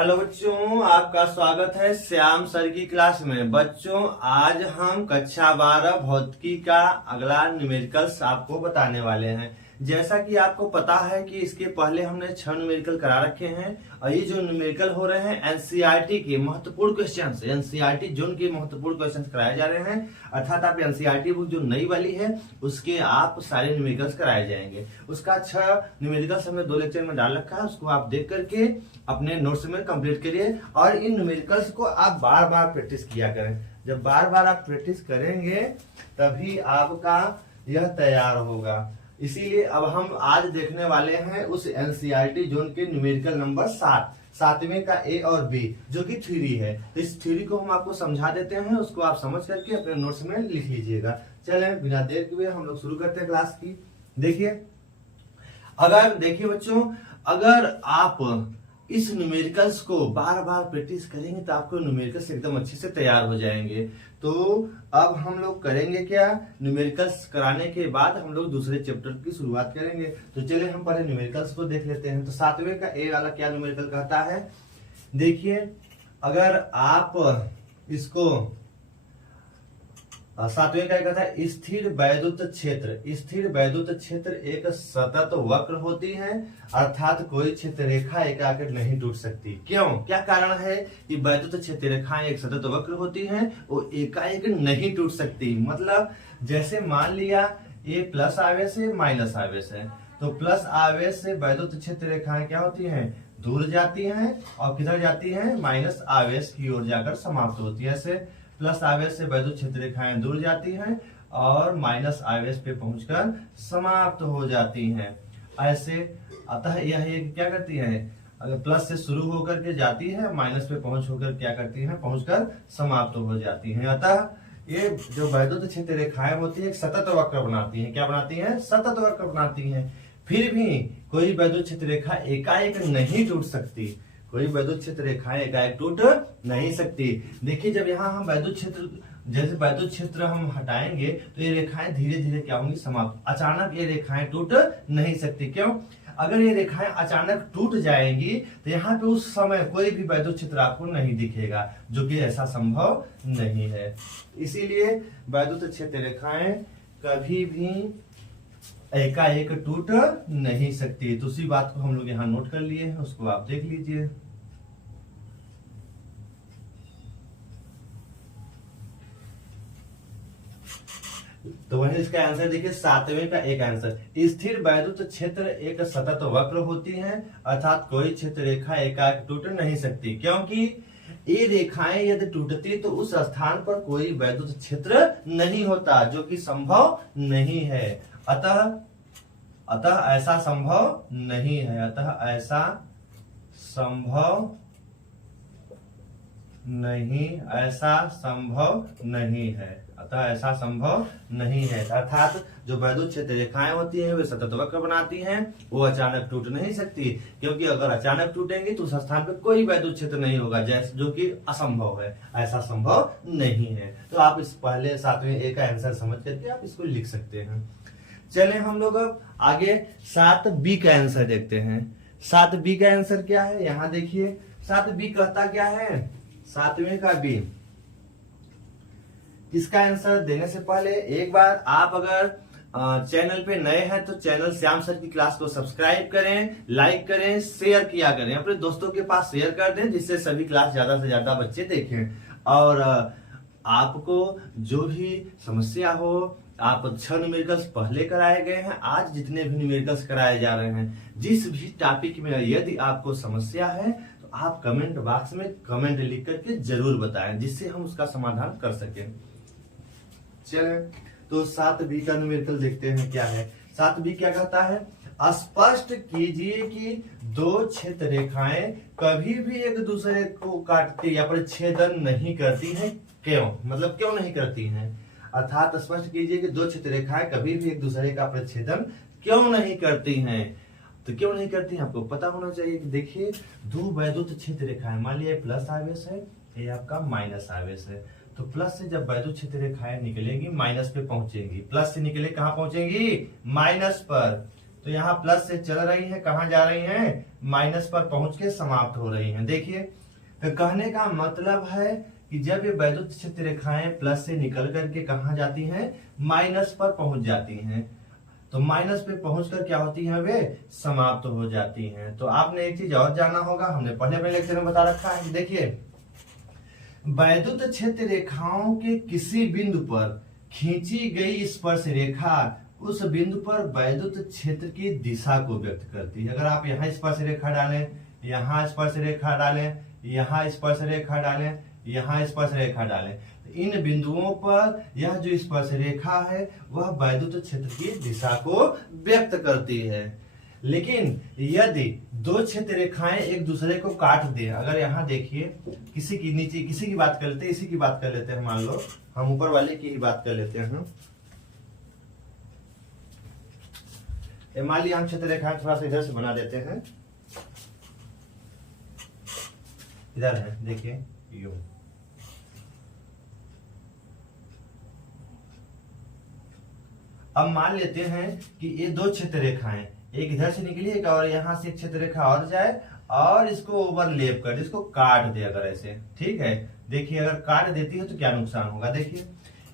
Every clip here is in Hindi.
हेलो बच्चों, आपका स्वागत है श्याम सर की क्लास में। बच्चों, आज हम कक्षा 12 भौतिकी का अगला न्यूमेरिकल्स आपको बताने वाले हैं। जैसा कि आपको पता है कि इसके पहले हमने 6 न्यूमेरिकल करा रखे हैं और ये जो न्यूमेरिकल हो रहे हैं एनसीईआरटी के महत्वपूर्ण क्वेश्चन, एनसीईआरटी जोन के महत्वपूर्ण क्वेश्चन कराए जा रहे हैं। अर्थात आप एनसीईआरटी बुक जो नई वाली है उसके आप सारे न्यूमेरिकल्स कराए जाएंगे। उसका 6 न्यूमेरिकल्स हमने 2 लेक्चर में डाल रखा है, उसको आप देख करके अपने नोट्स में कंप्लीट करिए और इन न्यूमेरिकल्स को आप बार बार प्रैक्टिस किया करें। जब बार बार आप प्रैक्टिस करेंगे तभी आपका यह तैयार होगा। इसीलिए अब हम आज देखने वाले हैं उस एनसीईआरटी जोन के न्यूमेरिकल नंबर 7वें का ए और बी जो कि थ्योरी है। तो इस थ्योरी को हम आपको समझा देते हैं, उसको आप समझ करके अपने नोट्स में लिख लीजिएगा। चलें बिना देर हुए हम लोग शुरू करते हैं क्लास की। देखिए बच्चों, अगर आप इस न्यूमेरिकल्स को बार बार प्रैक्टिस करेंगे तो आपको न्यूमेरिकल्स एकदम अच्छे से तैयार हो जाएंगे। तो अब हम लोग करेंगे क्या, न्यूमेरिकल्स कराने के बाद हम लोग दूसरे चैप्टर की शुरुआत करेंगे। तो चलिए हम पहले न्यूमेरिकल्स को देख लेते हैं। तो 7वें का ए वाला क्या न्यूमेरिकल कहता है, देखिए अगर आप इसको 7वें का कहता है स्थिर वैद्युत क्षेत्र एक सतत वक्र होती है, अर्थात कोई क्षेत्र रेखा एकाएक नहीं टूट सकती। क्यों, क्या कारण है कि वैद्युत क्षेत्र रेखाएं एक सतत वक्र होती हैं, वो एकाएक नहीं टूट सकती। मतलब जैसे मान लिया ये प्लस आवेश है माइनस आवेश है, तो प्लस आवेश से वैद्युत क्षेत्र रेखाएं क्या होती हैं, दूर जाती हैं और किधर जाती हैं, माइनस आवेश की ओर जाकर समाप्त होती है। ऐसे प्लस आवेश से वैद्युत क्षेत्र रेखाएं दूर जाती हैं और माइनस आवेश पे पहुंचकर समाप्त हो जाती हैं। ऐसे अतः यह क्या करती है, अगर प्लस से शुरू होकर के जाती है माइनस पे पहुंच होकर क्या करती है, पहुंचकर समाप्त हो जाती हैं। अतः ये जो वैद्युत क्षेत्र रेखाएं होती है सतत वक्र बनाती हैं। क्या बनाती हैं, सतत वक्र बनाती हैं। फिर भी कोई वैद्युत क्षेत्र रेखा एकाएक नहीं टूट सकती, कोई वैद्युत क्षेत्र रेखाएं एकाएक टूट नहीं सकती। देखिए जब यहाँ हम वैद्युत क्षेत्र हम हटाएंगे तो ये रेखाएं धीरे धीरे क्या होंगी, समाप्त। अचानक ये रेखाएं टूट नहीं सकती। क्यों, अगर ये रेखाएं अचानक टूट जाएंगी तो यहाँ पे उस समय कोई भी वैद्युत क्षेत्र आपको नहीं दिखेगा, जो कि ऐसा संभव नहीं है। इसीलिए वैद्युत क्षेत्र रेखाएं कभी भी एकाएक टूट नहीं सकती। तो उसी बात को हम लोग यहाँ नोट कर लिए हैं, उसको आप देख लीजिए। तो वही इसका आंसर देखिए 7वें का एक आंसर, स्थिर वैद्युत क्षेत्र एक सतत वक्र होती है, अर्थात कोई क्षेत्र रेखा एकाएक टूट नहीं सकती। क्योंकि ये रेखाएं यदि टूटती तो उस स्थान पर कोई वैद्युत क्षेत्र नहीं होता, जो कि संभव नहीं है। अतः ऐसा संभव नहीं है, अतः ऐसा संभव नहीं है। अर्थात जो वैद्युत क्षेत्र रेखाएं होती हैं वे सतत वक्र बनाती हैं, वो अचानक टूट नहीं सकती। क्योंकि अगर अचानक टूटेंगी तो उस स्थान पर कोई वैद्युत क्षेत्र नहीं होगा, जैसे जो कि असंभव है, ऐसा संभव नहीं है। तो आप इस पहले 7वें ए का आंसर समझ करके आप इसको लिख सकते हैं। चले हम लोग अब आगे 7B का आंसर देखते हैं। 7B का आंसर क्या है, यहाँ देखिए 7B कहता क्या है, 7वें का बी। इसका आंसर देने से पहले एक बार आप अगर चैनल पे नए हैं तो चैनल श्याम सर की क्लास को सब्सक्राइब करें, लाइक करें, शेयर किया करें, अपने दोस्तों के पास शेयर कर दें, जिससे सभी क्लास ज्यादा से ज्यादा बच्चे देखें। और आपको जो भी समस्या हो, आप 6 न्यूमेरिकल्स पहले कराए गए हैं, आज जितने भी न्यूमेरिकल्स कराए जा रहे हैं, जिस भी टॉपिक में यदि आपको समस्या है तो आप कमेंट बॉक्स में कमेंट लिख करके जरूर बताएं, जिससे हम उसका समाधान कर सकें। चलिए तो 7B का न्यूमेरिकल देखते हैं क्या है। 7B क्या कहता है, स्पष्ट कीजिए कि दो क्षेत्र रेखाएं कभी भी एक दूसरे को काटती या प्रतिच्छेदन नहीं करती हैं। क्यों, मतलब क्यों नहीं करती हैं, अर्थात स्पष्ट कीजिए कि दो क्षेत्र रेखाएं कभी भी एक दूसरे का प्रतिच्छेदन क्यों नहीं करती हैं। तो क्यों नहीं करती हैं आपको पता होना चाहिए। कि देखिए दो वैद्युत क्षेत्र रेखाएं, मान लिया प्लस आवेश है, ये आपका माइनस आवेश है, तो प्लस से जब वैद्युत क्षेत्र रेखाएं निकलेंगी माइनस पे पहुंचेंगी, प्लस से निकले कहां पहुंचेंगी, माइनस पर। तो यहाँ प्लस से चल रही है, कहाँ जा रही है, माइनस पर पहुंच के समाप्त हो रही हैं। देखिए, तो कहने का मतलब है कि जब ये वैद्युत क्षेत्र रेखाएं प्लस से निकल करके कहाँ जाती हैं, माइनस पर पहुंच जाती हैं, तो माइनस पे पहुंचकर क्या होती हैं, वे समाप्त हो जाती हैं। तो आपने एक चीज और जाना होगा, हमने पहले अपने लेक्चर में बता रखा है। देखिए, वैद्युत क्षेत्र रेखाओं के किसी बिंदु पर खींची गई स्पर्श रेखा उस बिंदु पर वैद्युत क्षेत्र की दिशा को व्यक्त करती है। अगर आप यहाँ स्पर्श रेखा डालें, यहाँ स्पर्श रेखा डालें, यहाँ स्पर्श रेखा डालें, यहाँ स्पर्श रेखा डालें, इन बिंदुओं पर यह जो स्पर्श रेखा है वह वैद्युत क्षेत्र की दिशा को व्यक्त करती है। लेकिन यदि दो क्षेत्र रेखाएं एक दूसरे को काट दे, अगर यहाँ देखिए, किसी की नीचे, किसी की बात कर लेते हैं, इसी की बात कर लेते हैं, मान लो हम ऊपर वाले की ही बात कर लेते हैं। मान लिया हम क्षेत्र रेखा थोड़ा सा इधर से बना देते हैं, इधर है, देखिए यूं। अब मान लेते हैं कि ये दो क्षेत्र रेखाएं, एक इधर से निकली, एक और यहां से एक क्षेत्र रेखा और जाए और इसको ओवरलैप कर, इसको काट दे अगर ऐसे, ठीक है। देखिए, अगर काट देती है तो क्या नुकसान होगा। देखिए,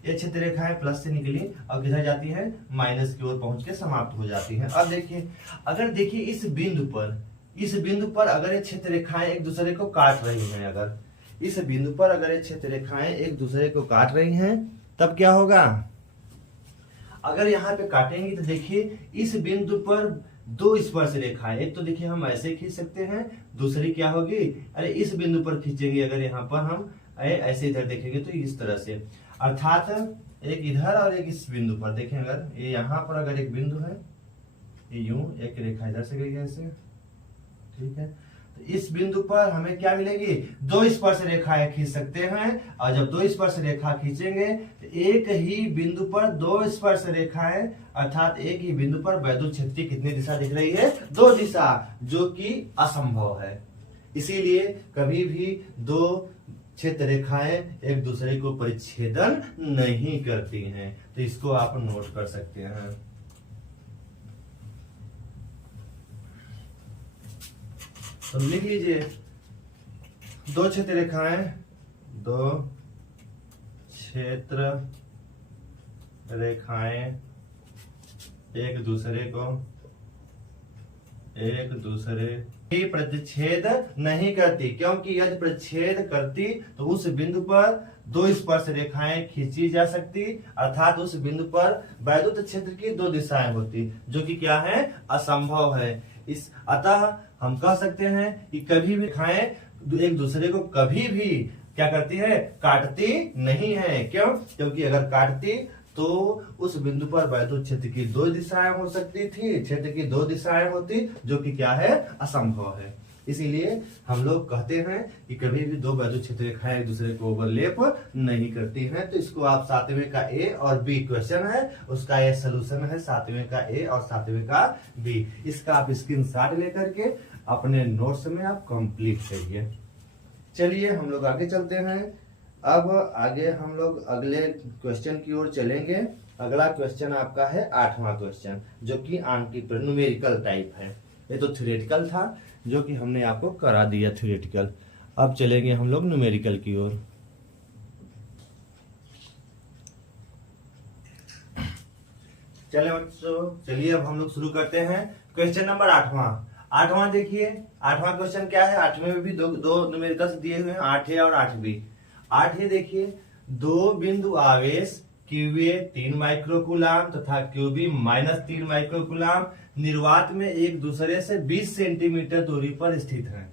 ये क्षेत्र रेखाएं प्लस से निकली और किधर जाती है, माइनस की ओर पहुंच के समाप्त हो जाती है। अब देखिए, अगर देखिए इस बिंदु पर अगर ये क्षेत्र रेखाएं एक दूसरे को काट रही हैं, अगर इस बिंदु पर अगर ये क्षेत्र रेखाएं एक दूसरे को काट रही हैं, तब क्या होगा, अगर यहाँ पे काटेंगे तो देखिए इस बिंदु पर दो स्पर्श रेखाएं, एक तो देखिए हम ऐसे खींच सकते हैं, दूसरी क्या होगी, अरे इस बिंदु पर खींचेंगे, अगर यहाँ पर हम ऐसे इधर देखेंगे तो इस तरह से, अर्थात एक इधर और एक इस बिंदु पर। देखें, अगर ये यहाँ पर अगर एक बिंदु है, ये यूं एक रेखा इधर से गई है ऐसे, ठीक है, तो इस बिंदु पर हमें क्या मिलेगी, दो स्पर्श रेखाएं खींच सकते हैं, और जब दो स्पर्श रेखा खींचेंगे तो एक ही बिंदु पर दो स्पर्श रेखाएं, अर्थात एक ही बिंदु पर वैद्युत क्षेत्र की कितनी दिशा दिख रही है, दो दिशा, जो कि असंभव है। इसीलिए कभी भी दो क्षेत्र रेखाएं एक दूसरे को परिच्छेदन नहीं करती हैं, तो इसको आप नोट कर सकते हैं। तो लिख लीजिए, दो क्षेत्र रेखाएं, दो क्षेत्र रेखाएं एक दूसरे की प्रतिच्छेद नहीं करती, क्योंकि यदि प्रतिच्छेद करती तो उस बिंदु पर दो स्पर्श रेखाएं खींची जा सकती, अर्थात उस बिंदु पर वैद्युत क्षेत्र की दो दिशाएं होती, जो कि क्या है, असंभव है। अतः हम कह सकते हैं कि कभी भी रेखाएं एक दूसरे को कभी भी क्या करती है, काटती नहीं है। क्यों, क्योंकि अगर काटती तो उस बिंदु पर वैद्युत क्षेत्र की दो दिशाएं हो सकती थी, क्षेत्र की दो दिशाएं होती, जो कि क्या है, असंभव है। इसीलिए हम लोग कहते हैं कि कभी भी दो वैद्युत क्षेत्र रेखाएं एक दूसरे को ओवरलैप नहीं करती हैं। तो इसको आप 7वें का ए और बी क्वेश्चन है, उसका ये सोल्यूशन है, 7वें का ए और 7वें का बी। इसका आप स्क्रीनशॉट लेकर के अपने नोट्स में आप कंप्लीट करिए। चलिए हम लोग आगे चलते हैं। अब आगे हम लोग अगले क्वेश्चन की ओर चलेंगे। अगला क्वेश्चन आपका है 8वां क्वेश्चन, जो कि आंकिक न्यूमेरिकल टाइप है। ये तो थ्योरेटिकल था, जो कि हमने आपको करा दिया थ्योरेटिकल। अब चलेंगे हम लोग न्यूमेरिकल की ओर। चलिए बच्चों, चलिए अब हम लोग शुरू करते हैं। क्वेश्चन नंबर 8वां देखिए, 8वां क्वेश्चन क्या है। 8वें में भी दो न्यूमेरिकल्स दिए हुए हैं, 8A और 8B। 8A देखिए, दो बिंदु आवेश QA 3 माइक्रोकूलाम तथा QB -3 माइक्रोकूलाम निर्वात में एक दूसरे से 20 सेंटीमीटर दूरी पर स्थित हैं।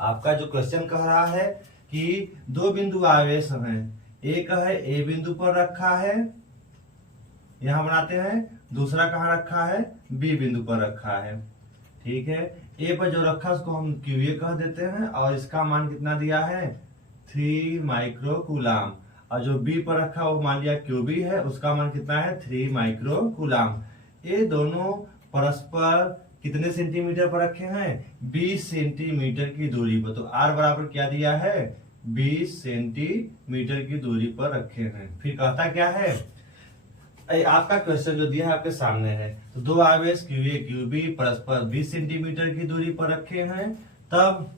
आपका जो क्वेश्चन कह रहा है कि दो बिंदु आवेश हैं, एक है A बिंदु पर रखा है, यहां बनाते हैं, दूसरा कहां रखा है, B बिंदु पर रखा है, ठीक है। A पर जो रखा उसको हम QA कह देते हैं, और इसका मान कितना दिया है, 3 माइक्रोकूलाम, और जो B पर रखा वो मान लिया QB है, उसका मान कितना है, 3 माइक्रोकूलाम। ये दोनों परस्पर कितने सेंटीमीटर पर रखे हैं, 20 सेंटीमीटर की दूरी पर। तो R बराबर क्या दिया है, 20 सेंटीमीटर की दूरी पर रखे हैं। फिर कहता क्या है, आपका क्वेश्चन जो दिया है आपके सामने है, तो दो आवेश क्यूए क्यूबी परस्पर 20 सेंटीमीटर की दूरी पर रखे हैं। तब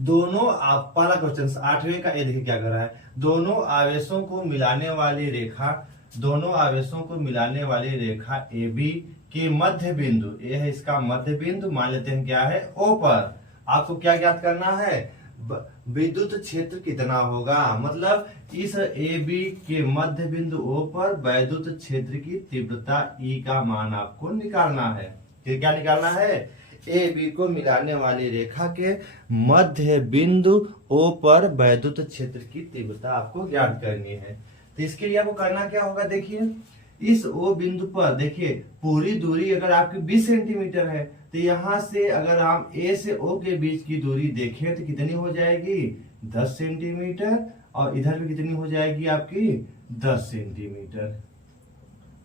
दोनों पहला क्वेश्चन 8वें का, ये देखिए क्या कर रहा है, दोनों आवेशों को मिलाने वाली रेखा ए बी के मध्य बिंदु, ये है इसका मध्य बिंदु, मान लेते हैं क्या है ओ पर। आपको क्या ज्ञात करना है, विद्युत क्षेत्र कितना होगा, मतलब इस ए बी के मध्य बिंदु ओ पर वैद्युत क्षेत्र की तीव्रता ई का मान आपको निकालना है। क्या निकालना है, ए बी को मिलाने वाली रेखा के मध्य बिंदु ओ पर वैद्युत क्षेत्र की तीव्रता आपको ज्ञात करनी है। तो इसके लिए आपको करना क्या होगा, देखिए इस ओ बिंदु पर देखिए पूरी दूरी अगर आपकी 20 सेंटीमीटर है, तो यहां से अगर हम ए से ओ के बीच की दूरी देखें तो कितनी हो जाएगी 10 सेंटीमीटर, और इधर भी कितनी हो जाएगी आपकी 10 सेंटीमीटर।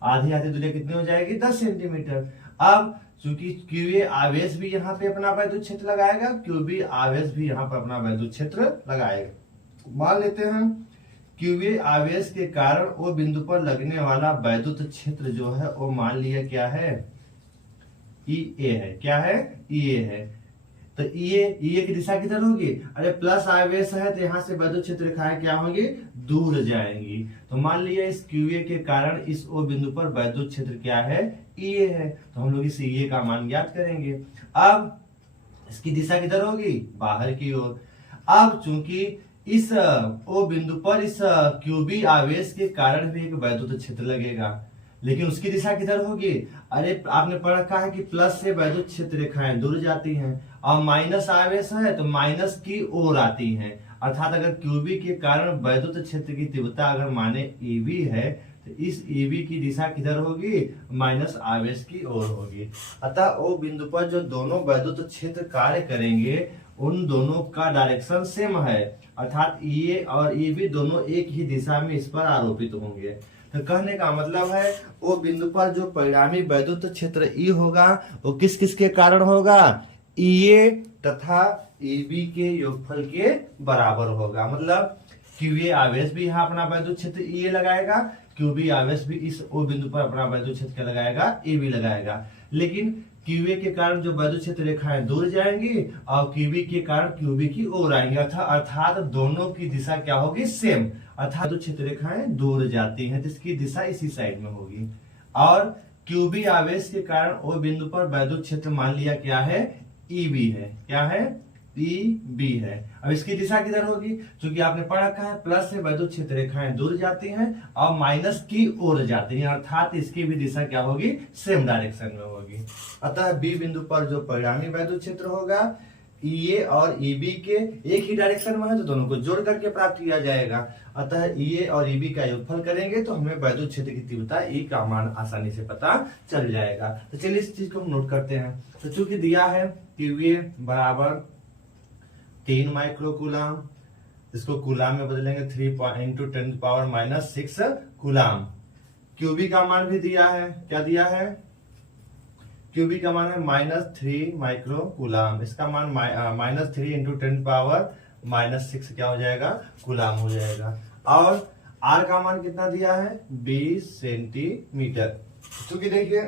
आधी आधी दूरी कितनी हो जाएगी 10 सेंटीमीटर। अब चूंकि क्यूए आवेश भी यहाँ पे अपना वैद्युत क्षेत्र लगाएगा, क्यूबी आवेश भी यहाँ पर अपना वैद्युत क्षेत्र लगाएगा। मान लेते हैं क्यूए आवेश के कारण वो बिंदु पर लगने वाला वैद्युत क्षेत्र जो है वो मान लिया क्या है, ई ए है। क्या है, ई ए है। तो ई ए की दिशा किधर होगी, अरे प्लस आवेश है तो यहाँ से वैद्युत क्षेत्र रेखाएं क्या होंगी, दूर जाएंगी। तो मान लिया इस क्यूए के कारण इस ओ बिंदु पर वैद्युत क्षेत्र क्या है, ई ए है। तो हम लोग इस ई ए का मान ज्ञात करेंगे। अब इसकी दिशा किधर होगी, बाहर की ओर। अब चूंकि इस ओ बिंदु पर इस क्यूबी आवेश के कारण भी एक वैद्युत क्षेत्र लगेगा, लेकिन उसकी दिशा किधर होगी, अरे आपने पढ़ रखा है कि प्लस से वैद्युत क्षेत्र रेखाएं दूर जाती हैं, और माइनस आवेश है तो माइनस की ओर आती हैं। अर्थात अगर क्यूबी के कारण वैद्युत क्षेत्र की तीव्रता अगर माने ईबी है, तो इस ईबी की दिशा किधर होगी, माइनस आवेश की ओर होगी। अतः ओ बिंदु पर जो दोनों वैद्युत क्षेत्र कार्य करेंगे उन दोनों का डायरेक्शन सेम है, अर्थात ईए और ईबी दोनों एक ही दिशा में इस पर आरोपित होंगे। तो कहने का मतलब है वो बिंदु पर जो परिणामी वैद्युत क्षेत्र ई होगा वो किस किस के कारण होगा, ईए तथा ईबी के योगफल के बराबर होगा। मतलब क्यूए आवेश भी यहाँ अपना वैद्युत क्षेत्र ईए लगाएगा, क्यूबी आवेश भी इस ओ बिंदु पर अपना वैद्युत क्षेत्र क्या लगाएगा, ईबी लगाएगा। लेकिन क्यूए के कारण जो वैद्युत क्षेत्र रेखाएं दूर जाएंगी और क्यूबी के कारण क्यूबी की ओर आएंगी, अर्थात दोनों की दिशा क्या होगी, सेम। अर्थात वैद्युत क्षेत्र रेखाएं दूर जाती हैं तो इसकी दिशा इसी साइड में होगी। और क्यूबी आवेश के कारण ओ बिंदु पर वैद्युत क्षेत्र मान लिया क्या है, ईबी है। क्या है, ईबी है। अब इसकी दिशा किधर होगी, क्योंकि आपने पढ़ रखा है प्लस से वैद्युत क्षेत्र रेखाएं दूर जाती हैं और माइनस की ओर जाती हैं, अर्थात इसकी भी दिशा क्या होगी, सेम डायरेक्शन में होगी। अतः बी बिंदु पर जो परिणामी वैद्युत क्षेत्र होगा ईए और ईबी के एक ही डायरेक्शन में है, तो दोनों को जोड़ करके प्राप्त किया जाएगा। अतः ईए और ईबी का योगफल करेंगे तो हमें वैद्युत क्षेत्र की तीव्रता ई का मान आसानी से पता चल जाएगा। तो चलिए इस चीज को हम नोट करते हैं। तो चूंकि दिया है क्यूए बराबर 3 माइक्रोकूलाम, इसको कूलाम में बदलेंगे 3 × 10⁻⁻⁶ कूलाम। क्यूबी का मान भी दिया है, क्या दिया है, क्यूबी का मान है -3 माइक्रोकूलाम, इसका मान -3 × 10⁻⁻6 क्या हो जाएगा, कूलाम हो जाएगा। और आर का मान कितना दिया है, 20 सेंटीमीटर। क्योंकि देखिए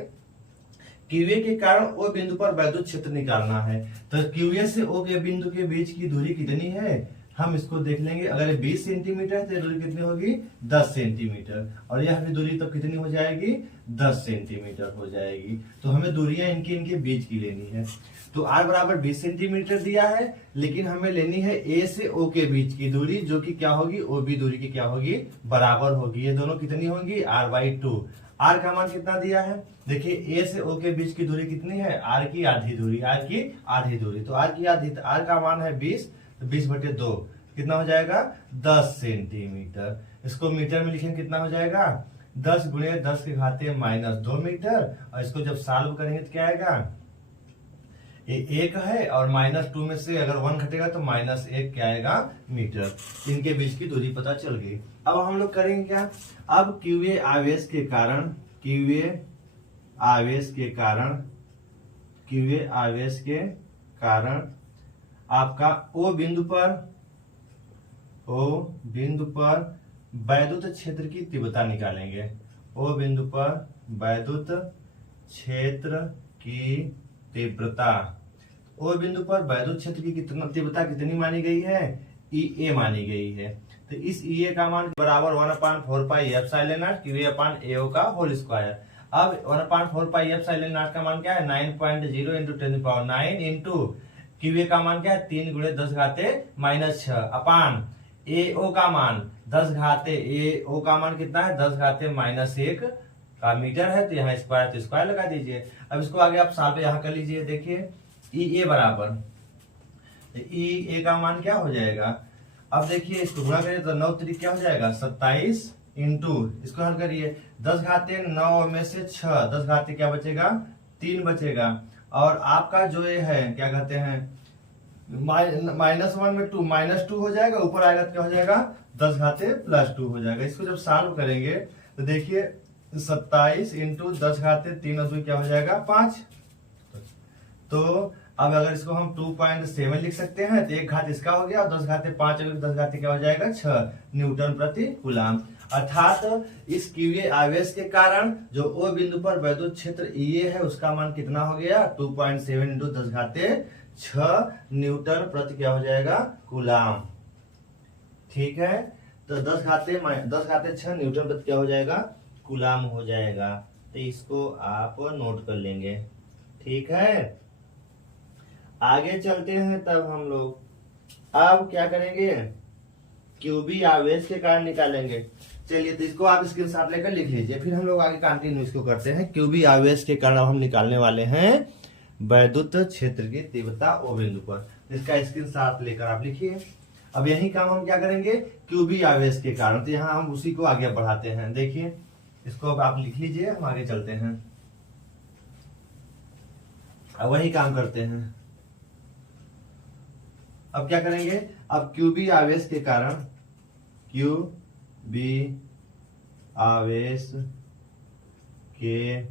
क्यूए के कारण ओ बिंदु पर वैद्युत क्षेत्र निकालना है, तो क्यूए से ओ के बिंदु के बीच की दूरी कितनी है, हम इसको देख लेंगे। अगर 20 सेंटीमीटर है तो दूरी कितनी होगी, 10 सेंटीमीटर, और यह भी दूरी तो कितनी हो जाएगी, 10 सेंटीमीटर हो जाएगी। तो हमें दूरियां इनके बीच की लेनी है। तो आर बराबर 20 सेंटीमीटर दिया है, लेकिन हमें लेनी है ए से ओ के बीच की दूरी, जो कि क्या होगी, ओ बी दूरी की क्या होगी, बराबर होगी। ये दोनों कितनी होंगी, r/2। आर का मान कितना दिया है, देखिए ए से ओ के बीच की दूरी कितनी है, आर की आधी दूरी, आर की आधी दूरी। तो आर की आधी, आर का मान है 20, तो 20/2 कितना हो जाएगा, 10 सेंटीमीटर। इसको मीटर में लिखेंगे कितना हो जाएगा, 10 × 10⁻² मीटर। और इसको जब सॉल्व करेंगे तो क्या आएगा, ये 1 है और -2 में से अगर 1 घटेगा तो -1 क्या आएगा, मीटर। इनके बीच की दूरी पता चल गई। अब हम लोग करेंगे क्या, अब क्यूए आवेश के कारण, क्यूए आवेश के कारण आपका ओ बिंदु पर वैद्युत क्षेत्र की तीव्रता निकालेंगे। ओ बिंदु पर वैद्युत क्षेत्र की तीव्रता, ओ बिंदु पर वैद्युत क्षेत्र की तीव्रता कितनी मानी गई है? E a मानी गई है। तो इस E a का मान बराबर 1/4 pi epsilon not QA upon AO का होल स्क्वायर। अब 1/4 पाई एप्सिलॉन नॉट का मान क्या है? 9.0 इंटू 10⁹ इंटू QA का मान क्या है? 3 × 10⁻⁻6 अपान AO का मान 10 AO का मान कितना है? 10⁻⁻1 का मीटर है। तो यहाँ स्क्वायर तो स्क्वायर लगा दीजिए। अब इसको आगे आप साल पे यहाँ कर लीजिए। देखिए EA बराबर EA का मान क्या हो जाएगा? अब देखिए इसको गुणा करिए तो 9 3 क्या हो जाएगा? 27 इंटू इसको हल करिए 10⁻9 में से 6 10 क्या बचेगा? 3 बचेगा। और आपका जो ये है क्या कहते हैं -1 में 2 -2 हो जाएगा, ऊपर आएगा तो क्या हो जाएगा? 10⁻+2 हो जाएगा। इसको जब सॉल्व करेंगे तो देखिए 27 इंटू 10⁻3 और 2 क्या हो जाएगा? 5। तो अब अगर इसको हम 2.7 लिख सकते हैं तो 1 घात इसका हो गया और 10⁻5 10 क्या हो जाएगा? 6 न्यूटन प्रति कूलाम। अर्थात इस QA आवेश के कारण जो O बिंदु पर वैद्युत क्षेत्र EA है उसका मान कितना हो गया? 2.7 इंटू 10⁻6 न्यूटन प्रति क्या हो जाएगा? कूलाम। ठीक है, तो 10⁻6 न्यूटन प्रति क्या हो जाएगा? कूलाम हो जाएगा। तो इसको आप नोट कर लेंगे। ठीक है, आगे चलते हैं। तब हम लोग अब क्या करेंगे? QB आवेश के कारण निकालेंगे। चलिए तो इसको आप स्क्रीनशॉट लेकर लिख लीजिए, फिर हम लोग आगे कंटिन्यू इसको करते हैं। QB आवेश के कारण हम निकालने वाले हैं वैद्युत क्षेत्र की तीव्रता O बिंदु पर। इसका स्क्रीनशॉट लेकर आप लिखिए। अब यही काम हम क्या करेंगे? QB आवेश के कारण, तो यहाँ हम उसी को आगे बढ़ाते हैं। देखिए इसको अब आप लिख लीजिए, हम आगे चलते हैं। अब वही काम करते हैं। अब क्या करेंगे? अब QB आवेश के कारण, QB आवेश के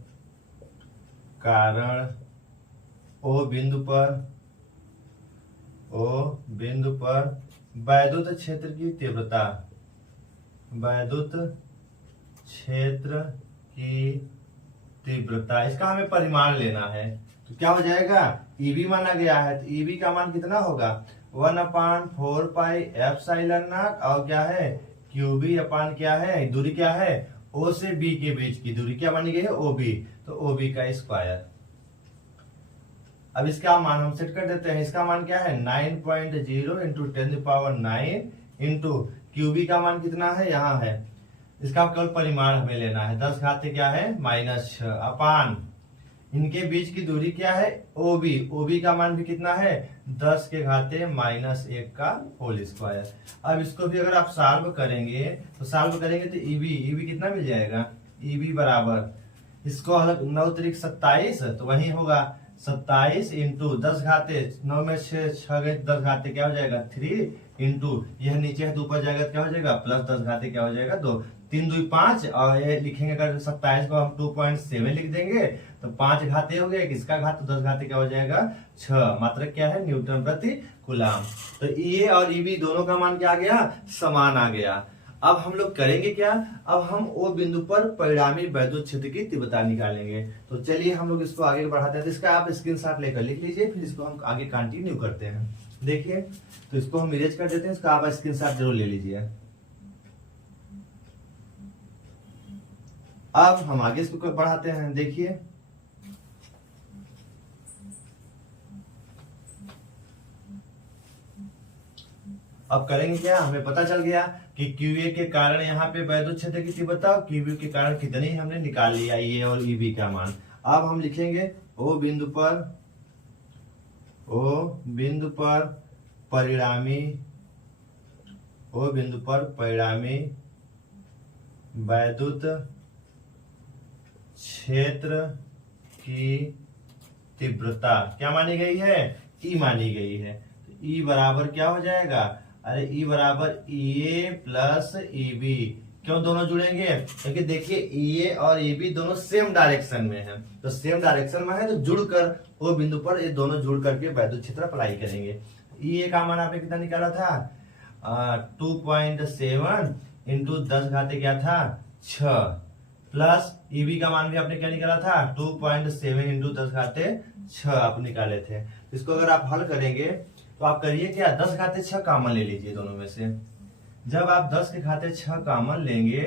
कारण O बिंदु पर वैद्युत क्षेत्र की तीव्रता, वैद्युत क्षेत्र की तीव्रता, इसका हमें परिमाण लेना है। तो क्या हो जाएगा? EB माना गया है, तो EB का मान कितना होगा? 1/4 पाई एप्सिलॉन नॉट और क्या है? QB अपान क्या है? दूरी क्या है? O से B के बीच की दूरी क्या मानी गई है? OB। तो OB का स्क्वायर। अब इसका मान हम सेट कर देते हैं। इसका मान क्या है? 9.0 इंटू 10⁹ इंटू QB का मान कितना है? यहाँ है। इसका केवल परिमाण हमें लेना है। 10 क्या है? -6 अपान इनके बीच की दूरी क्या है? OB। OB का मान भी कितना है? 10⁻⁻1 का होल स्क्वायर। अब इसको भी अगर आप सॉल्व करेंगे तो EB कितना मिल जाएगा? EB बराबर इसको अलग 9 3 27 तो वही होगा 27 इंटू 10⁻9 में 6 गए 10 क्या हो जाएगा? 3 इंटू यह नीचे है तो ऊपर जाएगा क्या हो जाएगा? प्लस 10 क्या हो जाएगा? 2 3 2 5 और ये लिखेंगे अगर 27 को हम 2.7 लिख देंगे तो 5 घाते हो गए, किसका घात? तो 10 क्या हो जाएगा? 6। मात्रक क्या है? न्यूटन प्रति कूलाम। तो EA और EB दोनों का मान क्या आ गया? समान आ गया। अब हम लोग करेंगे क्या? अब हम O बिंदु पर परिणामी वैद्युत क्षेत्र की तीव्रता निकालेंगे। तो चलिए हम लोग इसको आगे बढ़ाते हैं। तो इसका आप स्क्रीनशॉट लेकर लिख लीजिए, फिर इसको हम आगे कंटिन्यू करते हैं। देखिए तो इसको हम इरेज कर देते हैं, इसका आप स्क्रीनशॉट जरूर ले लीजिए। अब हम आगे इसको बढ़ाते हैं। देखिए अब करेंगे क्या? हमें पता चल गया कि QA के कारण यहाँ पे वैद्युत क्षेत्र की तीव्रता और QB के कारण कितनी हमने निकाल लिया EA और EB का मान। अब हम लिखेंगे O बिंदु पर परिणामी वैद्युत क्षेत्र की तीव्रता क्या मानी गई है? E मानी गई है। तो E बराबर क्या हो जाएगा? अरे E बराबर EA प्लस EB। क्यों दोनों जुड़ेंगे? क्योंकि देखिए EA और EB दोनों सेम डायरेक्शन में है, तो सेम डायरेक्शन में है तो जुड़कर O बिंदु पर ये दोनों जुड़ करके वैद्युत क्षेत्र अप्लाई करेंगे। EA का मान आपने कितना निकाला था? 2.7 इंटू 10 घाते क्या था 6 प्लस ईबी का मान भी आपने क्या निकाला था 2.7 इंटू 10 घाते 6 आप निकाले थे। इसको अगर आप हल करेंगे तो आप करिए क्या 10 घाते 6 कॉमन ले लीजिए दोनों में से। जब आप 10 के घाते 6 कॉमन लेंगे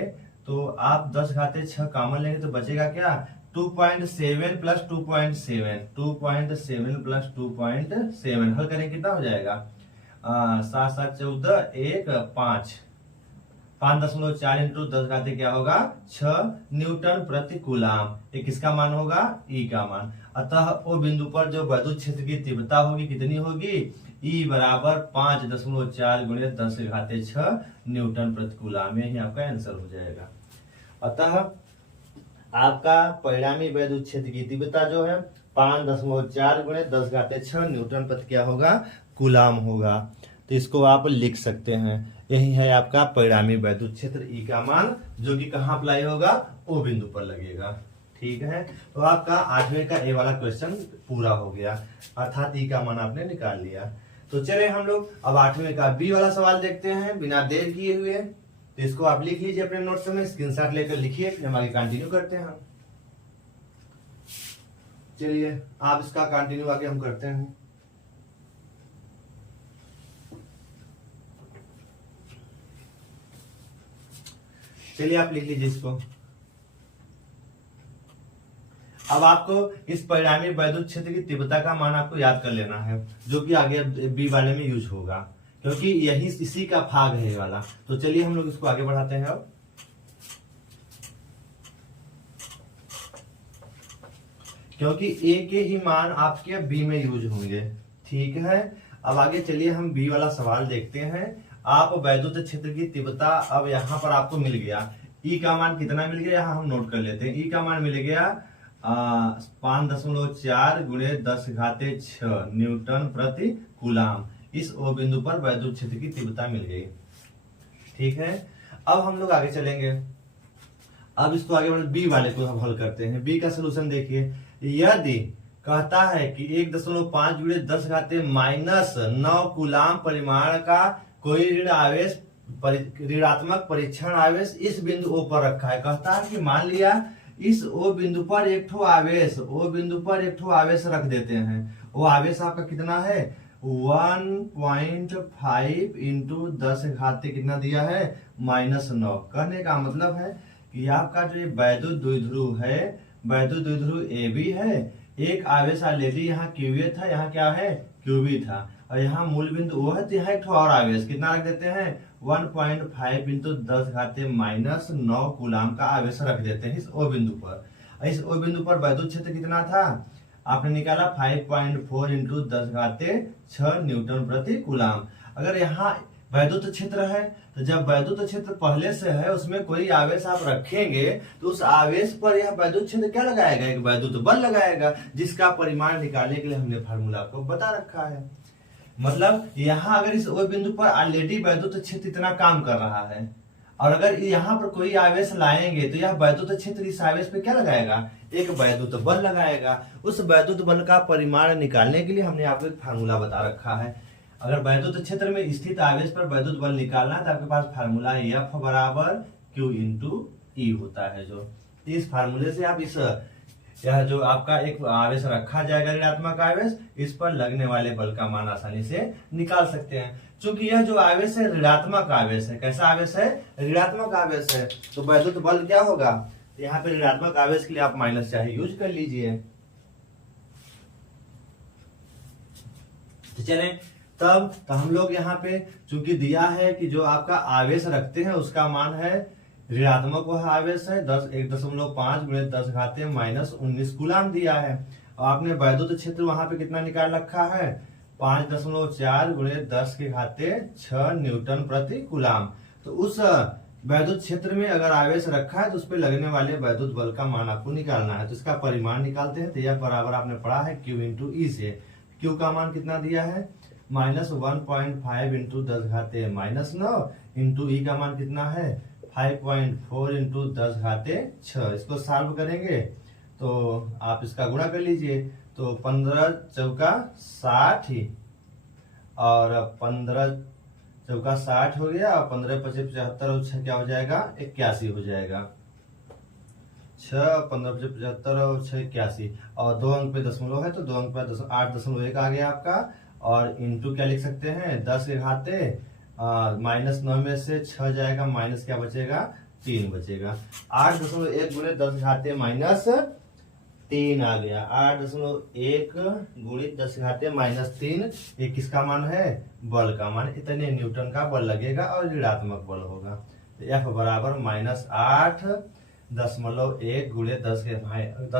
तो आप 10 घाते 6 कॉमन लेंगे तो बचेगा क्या 2.7 प्लस 2.7 2.7 प्लस 2.7 हल करें कितना हो जाएगा 7 7 14 1 5 5.4 इंटू 10 घाते क्या होगा 6 न्यूटन प्रति कूलाम। ये किसका मान होगा ई का मान। अतः वो बिंदु पर जो वैद्युत क्षेत्र की तीव्रता होगी कितनी होगी ई बराबर 5.4 गुणे 10 के घाते 6 न्यूटन प्रति कूलाम। यही आपका आंसर हो जाएगा। अतः आपका परिणामी वैद्युत क्षेत्र की तीव्रता जो है 5.4 गुणे 10 घाते 6 न्यूटन प्रति क्या होगा कूलाम होगा। तो इसको आप लिख सकते हैं। यही है आपका परिणामी वैद्युत क्षेत्र ई का मान जो कि कहाँ अप्लाई होगा ओ बिंदु पर लगेगा। ठीक है, तो आपका 8वें का ए वाला क्वेश्चन पूरा हो गया, अर्थात ई का मान आपने निकाल लिया। तो चले हम लोग अब 8वें का बी वाला सवाल देखते हैं बिना देर किए हुए। तो इसको आप लिख लीजिए अपने नोट्स में, स्क्रीनशॉट लेकर लिखिए, फिर हम आगे कंटिन्यू करते हैं। चलिए आप इसका कंटिन्यू आगे हम करते हैं। चलिए आप लिख लीजिए इसको। अब आपको इस परिणामी वैद्युत क्षेत्र की तीव्रता का मान आपको याद कर लेना है जो कि आगे बी वाले में यूज होगा, क्योंकि यही इसी का भाग है ये वाला। तो चलिए हम लोग इसको आगे बढ़ाते हैं। अब क्योंकि ए के ही मान आपके बी में यूज होंगे। ठीक है, अब आगे चलिए हम बी वाला सवाल देखते हैं। आप वैद्युत क्षेत्र की तीव्रता अब यहाँ पर आपको मिल गया। ई का मान कितना मिल गया यहाँ हम नोट कर लेते हैं। ई का मान मिल गया 5.4 गुणे 10 घाते 6 न्यूटन प्रति कूलाम। इस ओ बिंदु पर वैद्युत क्षेत्र की तीव्रता मिल गई। ठीक है, अब हम लोग आगे चलेंगे। अब इसको आगे बढ़े बी वाले को हम हल करते हैं। बी का सोल्यूशन देखिए, यदि कहता है कि 1.5 गुणे 10 घाते -9 कूलाम परिमाण का कोई ऋण आवेश ऋणात्मक परीक्षण आवेश इस बिंदु ओ पर रखा है। कहता है कि मान लिया इस ओ बिंदु पर एक ठो आवेश रख देते हैं। वो आवेश आपका कितना है 1.5 इंटू 10 घाते कितना दिया है -9। कहने का मतलब है कि आपका जो ये वैद्युत द्विध्रुव है, वैद्युत द्विध्रुव ए बी है, एक आवेश ऑलरेडी यहाँ क्यूए था, यहाँ क्या है क्यूबी था, और यहाँ मूल बिंदु ओ है, तो यहाँ एक ठो और आवेश कितना रख देते हैं 1.5 इंटू 10 घाते -9 कूलाम का आवेश रख देते हैं इस ओ बिंदु पर। इस ओ बिंदु पर वैद्युत क्षेत्र कितना था आपने निकाला 5.4 इंटू 10 घाते 6 न्यूटन प्रति कूलाम। अगर यहाँ वैद्युत क्षेत्र है तो जब वैद्युत क्षेत्र पहले से है उसमें कोई आवेश आप रखेंगे तो उस आवेश पर यह वैद्युत क्षेत्र क्या लगाएगा एक वैद्युत बल लगाएगा, जिसका परिमाण निकालने के लिए हमने फार्मूला को बता रखा है। मतलब यहाँ अगर इस ओ बिंदु पर ऑलरेडी वैद्युत क्षेत्र इतना काम कर रहा है और अगर यहाँ पर कोई आवेश लाएंगे तो यह वैद्युत क्षेत्र इस आवेश पे क्या लगाएगा एक वैद्युत बल लगाएगा। उस वैद्युत बल का परिमाण निकालने के लिए हमने आपको एक फार्मूला बता रखा है। अगर वैद्युत क्षेत्र में स्थित आवेश पर वैद्युत बल निकालना है तो आपके पास फार्मूला F बराबर Q इंटू ई होता है। जो इस फार्मूले से आप इस यह जो आपका एक आवेश रखा जाएगा ऋणात्मक आवेश, इस पर लगने वाले बल का मान आसानी से निकाल सकते हैं। चूंकि यह जो आवेश है ऋणात्मक आवेश है, कैसा आवेश है ऋणात्मक आवेश है, तो वैद्युत बल क्या होगा यहाँ पे ऋणात्मक आवेश के लिए आप माइनस चाहे यूज कर लीजिए। तो चलें तब तो हम लोग यहाँ पे चूंकि दिया है कि जो आपका आवेश रखते हैं उसका मान है ऋणात्मक वह आवेश है 1.5 गुणे 10 घाते -19 कूलाम दिया है, और आपने वैद्युत क्षेत्र वहां पे कितना निकाल रखा है 5.4 गुणे 10 के घाते 6 न्यूटन प्रति कूलाम। तो उस वैद्युत क्षेत्र में अगर आवेश रखा है तो उस पर लगने वाले वैद्युत बल का मान आपको निकालना है। तो इसका परिमाण निकालते हैं। तो यह बराबर आपने पढ़ा है Q इंटू ई से। Q का मान कितना दिया है -1.5 इंटू 10 घाते -9 इंटू ई का मान कितना है 5.4 इंटू 10 घाते 6। इसको सॉल्व करेंगे तो आप इसका गुणा कर लीजिए। तो 15 चौका 60 और 15 चौका 60 हो गया और 15 25 75 और 6 क्या हो जाएगा 81 हो जाएगा। 6 15 25 75 और 6 81 और 2 अंक पे दशमलव है तो 2 अंक पे 8.1 आ गया आपका। और इंटू क्या लिख सकते हैं 10 के घाते -9 में से 6 जाएगा माइनस क्या बचेगा 3 बचेगा। 8.1 गुणे 10 घाते -3 आ गया। 8.1 गुणित 10 घाते -3 ये किसका मान है बल का मान। इतने न्यूटन का बल लगेगा और ऋणात्मक बल होगा। तो F बराबर -8.1 गुणे 10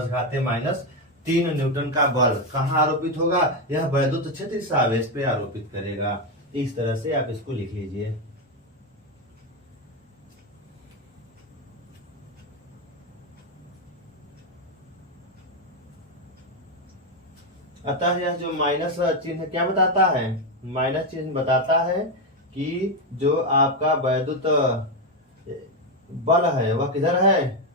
घाते -3 न्यूटन का बल कहाँ आरोपित होगा यह वैद्युत क्षेत्र इस आवेश पे आरोपित करेगा। इस तरह से आप इसको लिख लीजिए। अतः यह जो माइनस चिन्ह क्या बताता है माइनस चिन्ह बताता है कि जो आपका वैद्युत बल है वह किधर है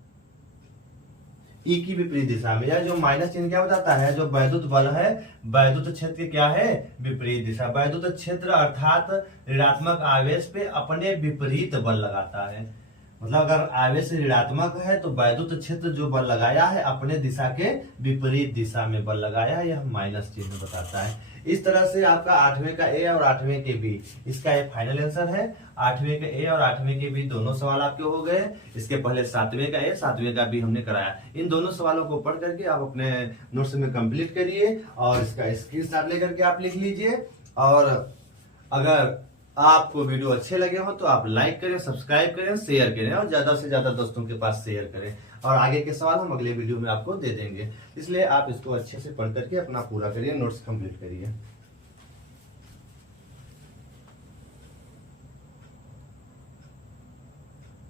ई की विपरीत दिशा में। यह जो माइनस चिन्ह क्या बताता है जो वैद्युत बल है वैद्युत क्षेत्र की क्या है विपरीत दिशा। वैद्युत क्षेत्र अर्थात ऋणात्मक आवेश पे अपने विपरीत बल लगाता है। मतलब अगर आवेश ऋणात्मक है तो वैद्युत क्षेत्र जो बल लगाया है अपने दिशा के विपरीत दिशा में बल लगाया है यह माइनस चिन्ह बताता है। इस तरह से आपका 8वें का ए और 8वें के बी इसका एक फाइनल आंसर है। 8वें के ए और 8वें के बी दोनों सवाल आपके हो गए। इसके पहले 7वें का ए 7वें का बी हमने कराया। इन दोनों सवालों को पढ़ करके आप अपने नोट्स में कंप्लीट करिए और इसका स्क्रीनशॉट लेकर के आप लिख लीजिए। और अगर आपको वीडियो अच्छे लगे हो तो आप लाइक करें सब्सक्राइब करें शेयर करें और ज्यादा से ज्यादा दोस्तों के पास शेयर करें। और आगे के सवाल हम अगले वीडियो में आपको दे देंगे, इसलिए आप इसको अच्छे से पढ़ करके अपना पूरा करिए नोट्स कंप्लीट करिए।